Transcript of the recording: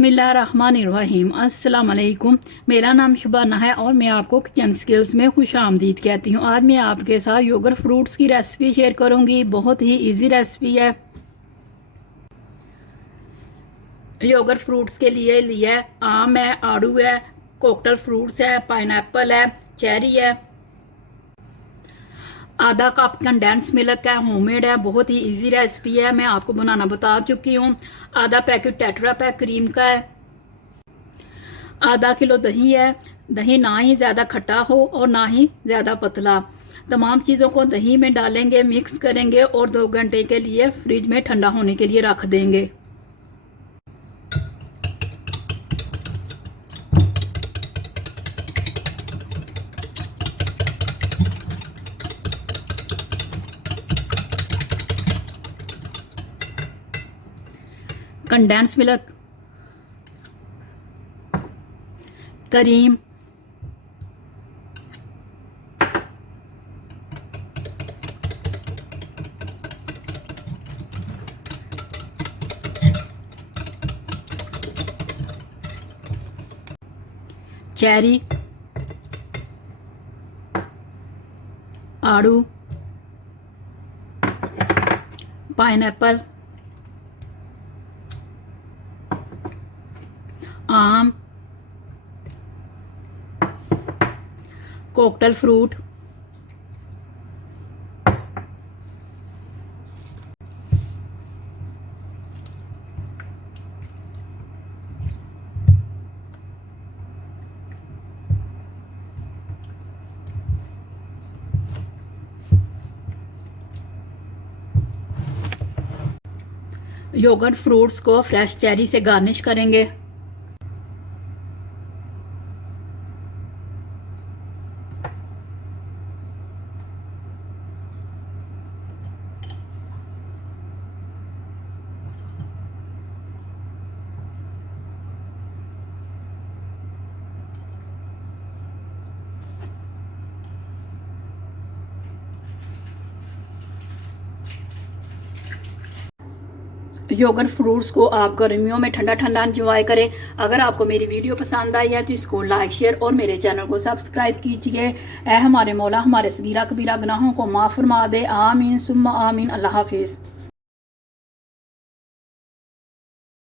बिस्मिल्लाहिर्रहमानिर्रहीम। अस्सलाम वालेकुम। मेरा नाम शबाना है और मैं आपको किचन स्किल्स में खुश आमदीद कहती हूँ। आज मैं आपके साथ योगर्ट फ्रूट्स की रेसिपी शेयर करूँगी। बहुत ही इजी रेसिपी है। योगर्ट फ्रूट्स के लिए लिया है आम है, आड़ू है, कोकटल फ्रूट्स है, पाइनएप्पल है, चेरी है, आधा कप कंडेंस मिल्क है, होममेड है। बहुत ही इजी रेसिपी है, मैं आपको बनाना बता चुकी हूँ। आधा पैकेट टेट्रा पैक क्रीम का है, आधा किलो दही है। दही ना ही ज़्यादा खट्टा हो और ना ही ज़्यादा पतला। तमाम चीज़ों को दही में डालेंगे, मिक्स करेंगे और 2 घंटे के लिए फ्रिज में ठंडा होने के लिए रख देंगे। कंडेंस मिल्क, क्रीम, चेरी, आड़ू, पाइनएप्पल, आम, कोकटल फ्रूट, योगर्ट फ्रूट्स को फ्रेश चेरी से गार्निश करेंगे। योगर्ट फ्रूट्स को आप गर्मियों में ठंडा ठंडा एंजॉय करें। अगर आपको मेरी वीडियो पसंद आई है तो इसको लाइक शेयर और मेरे चैनल को सब्सक्राइब कीजिए। ऐ हमारे मौला हमारे सगीरा कबीरा गुनाहों को माफ़ फरमा दे। आमीन सुम्मा आमीन। अल्लाह हाफिज़।